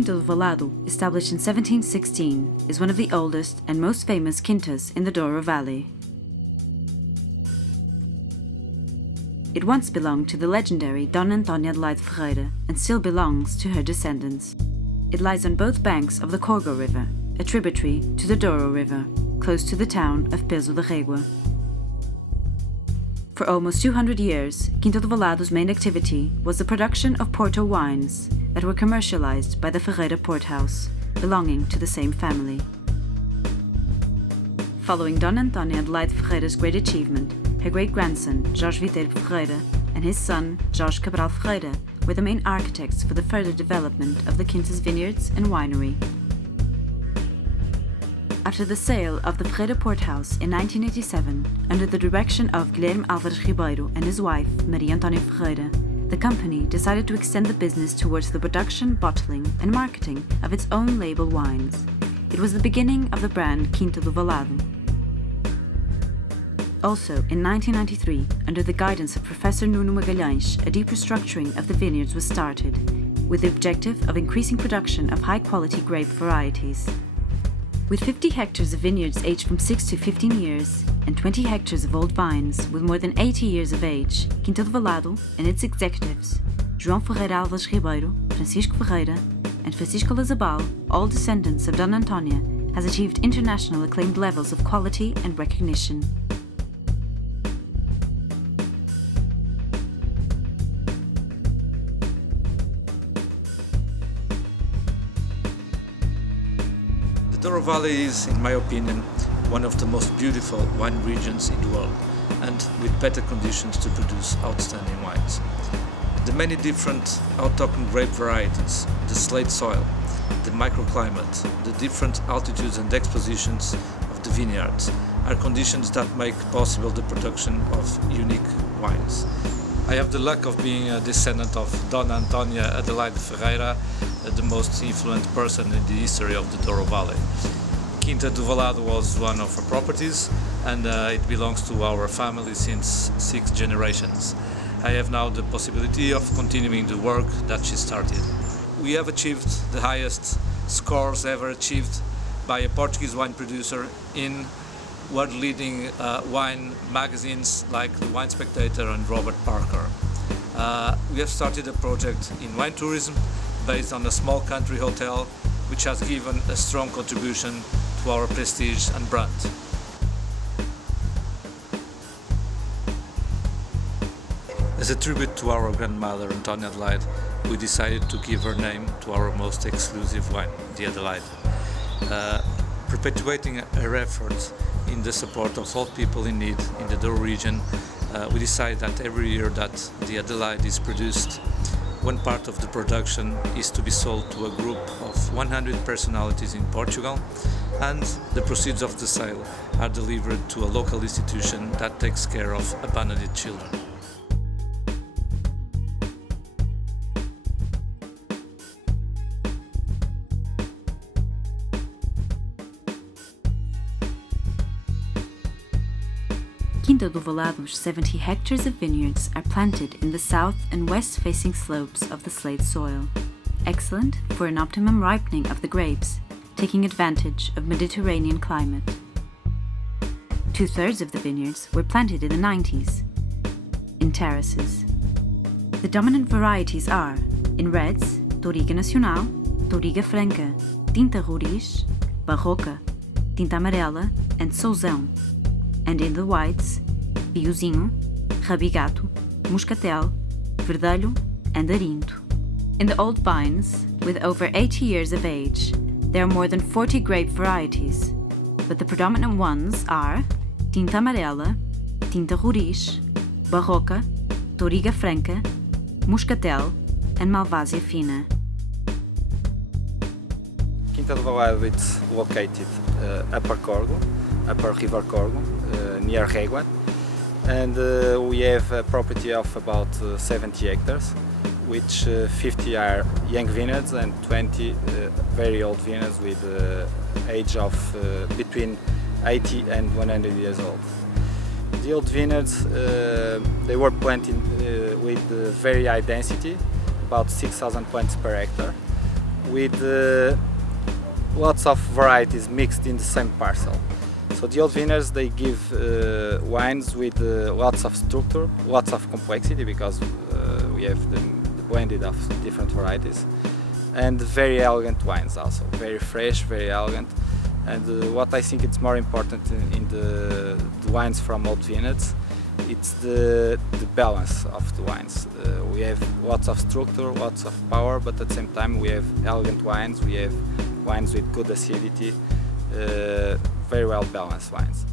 Quinta do Vallado, established in 1716, is one of the oldest and most famous quintas in the Douro Valley. It once belonged to the legendary Dona Antónia Adelaide Ferreira and still belongs to her descendants. It lies on both banks of the Corgo River, a tributary to the Douro River, close to the town of Peso da Régua. For almost 200 years, Quinta do Vallado's main activity was the production of Porto wines that were commercialized by the Ferreira Port House, belonging to the same family. Following Dona Antónia Adelaide Ferreira's great achievement, her great-grandson, Jorge Viteiro Ferreira, and his son, Jorge Cabral Ferreira, were the main architects for the further development of the Quinta's vineyards and winery. After the sale of the Ferreira Port House in 1987, under the direction of Guilherme Álvares Ribeiro and his wife, Maria Antónia Ferreira, the company decided to extend the business towards the production, bottling, and marketing of its own label wines. It was the beginning of the brand Quinta do Vallado. Also, in 1993, under the guidance of Professor Nuno Magalhães, a deep restructuring of the vineyards was started, with the objective of increasing production of high-quality grape varieties. With 50 hectares of vineyards aged from 6 to 15 years, and 20 hectares of old vines with more than 80 years of age, Quinta do Vallado and its executives, João Ferreira Álvares Ribeiro, Francisco Ferreira, and Francisco Lazabal, all descendants of Dona Antónia, has achieved international acclaimed levels of quality and recognition. The Douro Valley is, in my opinion, one of the most beautiful wine regions in the world, and with better conditions to produce outstanding wines. The many different autochthon grape varieties, the slate soil, the microclimate, the different altitudes and expositions of the vineyards are conditions that make possible the production of unique wines. I have the luck of being a descendant of Dona Antónia Adelaide Ferreira, the most influential person in the history of the Douro Valley. Quinta do Vallado was one of her properties, and it belongs to our family since 6 generations. I have now the possibility of continuing the work that she started. We have achieved the highest scores ever achieved by a Portuguese wine producer in world-leading wine magazines like The Wine Spectator and Robert Parker. We have started a project in wine tourism based on a small country hotel, which has given a strong contribution to our prestige and brand. As a tribute to our grandmother Antónia Adelaide, we decided to give her name to our most exclusive wine, the Adelaide. Perpetuating her efforts in the support of all people in need in the Douro region, we decided that every year that the Adelaide is produced, one part of the production is to be sold to a group of 100 personalities in Portugal, and the proceeds of the sale are delivered to a local institution that takes care of abandoned children. Quinta do Vallado's 70 hectares of vineyards are planted in the south and west-facing slopes of the slate soil, excellent for an optimum ripening of the grapes, taking advantage of Mediterranean climate. 2/3 of the vineyards were planted in the 90s, in terraces. The dominant varieties are, in reds, Touriga Nacional, Touriga Franca, Tinta Roriz, Barroca, Tinta Amarela, and Sousão, and in the whites, Biozinho, Rabigato, Muscatel, Verdelho, and Arinto. In the old vines, with over 80 years of age, there are more than 40 grape varieties, but the predominant ones are Tinta Amarela, Tinta Roriz, Barroca, Touriga Franca, Muscatel, and Malvasia Fina. Quinta do Vallado is located upper River Corgo, near Régua, and we have a property of about 70 hectares, which 50 are young vineyards and 20 very old vineyards with age of between 80 and 100 years old. The old vineyards, they were planted with very high density, about 6,000 plants per hectare, with lots of varieties mixed in the same parcel. So the old vineyards, they give wines with lots of structure, lots of complexity, because we have the blended of different varieties, and very elegant wines also, very fresh, very elegant. And what I think it's more important in the wines from old vineyards, it's the balance of the wines. We have lots of structure, lots of power, but at the same time we have elegant wines, we have wines with good acidity, very well balanced wines.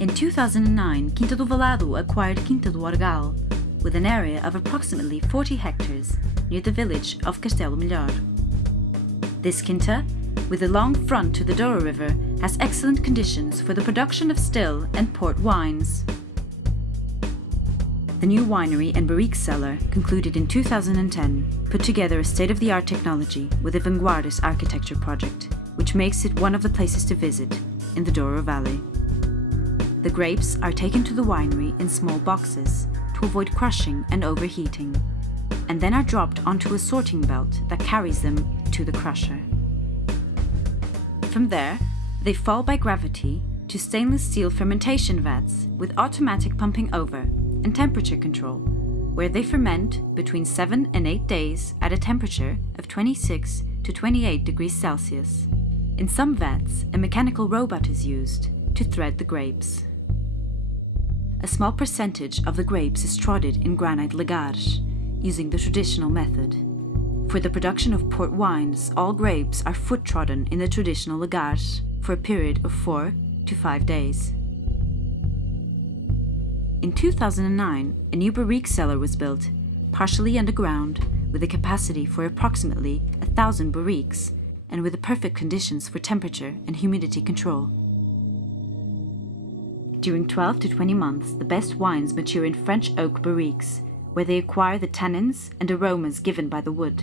In 2009, Quinta do Vallado acquired Quinta do Orgal, with an area of approximately 40 hectares near the village of Castelo Melhor. This quinta, with a long front to the Douro River, has excellent conditions for the production of still and port wines. The new winery and barrique cellar, concluded in 2010, put together a state-of-the-art technology with a vanguardist architecture project, which makes it one of the places to visit in the Douro Valley. The grapes are taken to the winery in small boxes to avoid crushing and overheating, and then are dropped onto a sorting belt that carries them to the crusher. From there, they fall by gravity to stainless steel fermentation vats with automatic pumping over and temperature control, where they ferment between 7 and 8 days at a temperature of 26 to 28 degrees Celsius. In some vats, a mechanical robot is used to thread the grapes. A small percentage of the grapes is trodden in granite lagares, using the traditional method. For the production of port wines, all grapes are foot trodden in the traditional lagares for a period of 4 to 5 days. In 2009, a new barrique cellar was built, partially underground, with a capacity for approximately 1,000 barriques, and with the perfect conditions for temperature and humidity control. During 12 to 20 months, the best wines mature in French oak barriques, where they acquire the tannins and aromas given by the wood.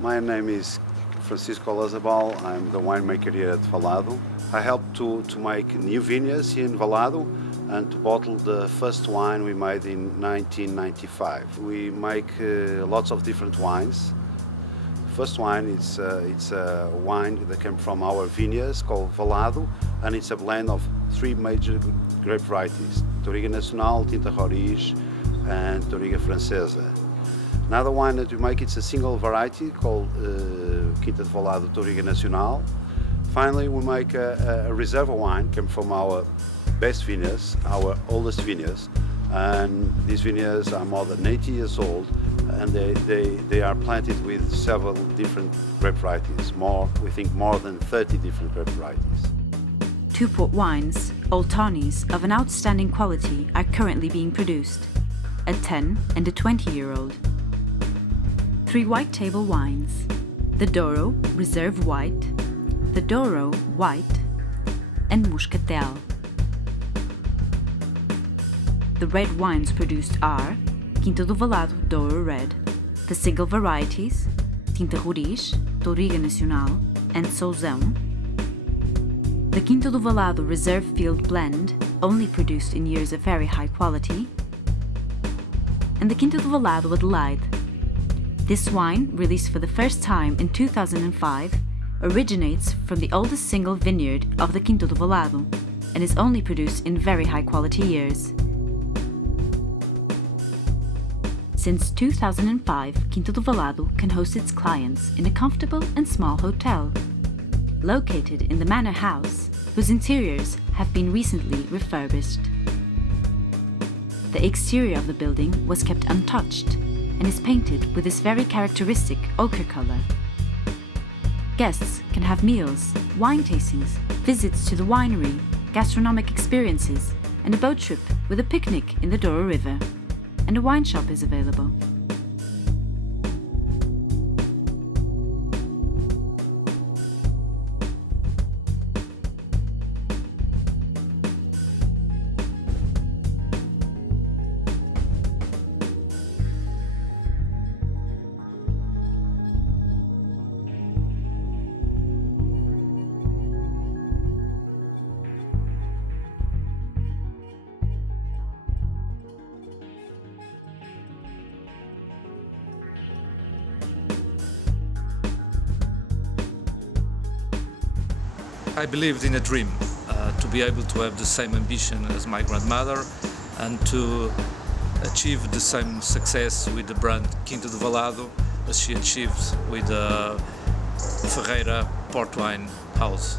My name is Francisco Lazabal. I'm the winemaker here at Vallado. I help to make new vineyards here in Vallado and to bottle the first wine we made in 1995. We make lots of different wines. First wine, it's a wine that came from our vineyards called Vallado, and it's a blend of 3 major grape varieties: Touriga Nacional, Tinta Roriz, and Touriga Francesa. Another wine that we make, it's a single variety called Quinta de Vallado Touriga Nacional. Finally, we make a reserve wine, came from our best vineyards, our oldest vineyards, and these vineyards are more than 80 years old, and they are planted with several different grape varieties, we think more than 30 different grape varieties. 2 port wines, Old Tawnies, of an outstanding quality are currently being produced, a 10 and a 20-year-old. 3 white table wines, the Douro Reserve White, the Douro White, and Muscatel. The red wines produced are Quinta do Vallado Douro Red, the single varieties Tinta Roriz, Touriga Nacional, and Sousão. The Quinta do Vallado Reserve Field Blend, only produced in years of very high quality, and the Quinta do Vallado Adelaide. This wine, released for the first time in 2005, originates from the oldest single vineyard of the Quinta do Vallado and is only produced in very high quality years. Since 2005, Quinta do Vallado can host its clients in a comfortable and small hotel, located in the manor house, whose interiors have been recently refurbished. The exterior of the building was kept untouched and is painted with this very characteristic ochre color. Guests can have meals, wine tastings, visits to the winery, gastronomic experiences, and a boat trip with a picnic in the Douro River. And a wine shop is available. I believed in a dream, to be able to have the same ambition as my grandmother and to achieve the same success with the brand Quinta de Vallado as she achieved with the Ferreira Port Wine House.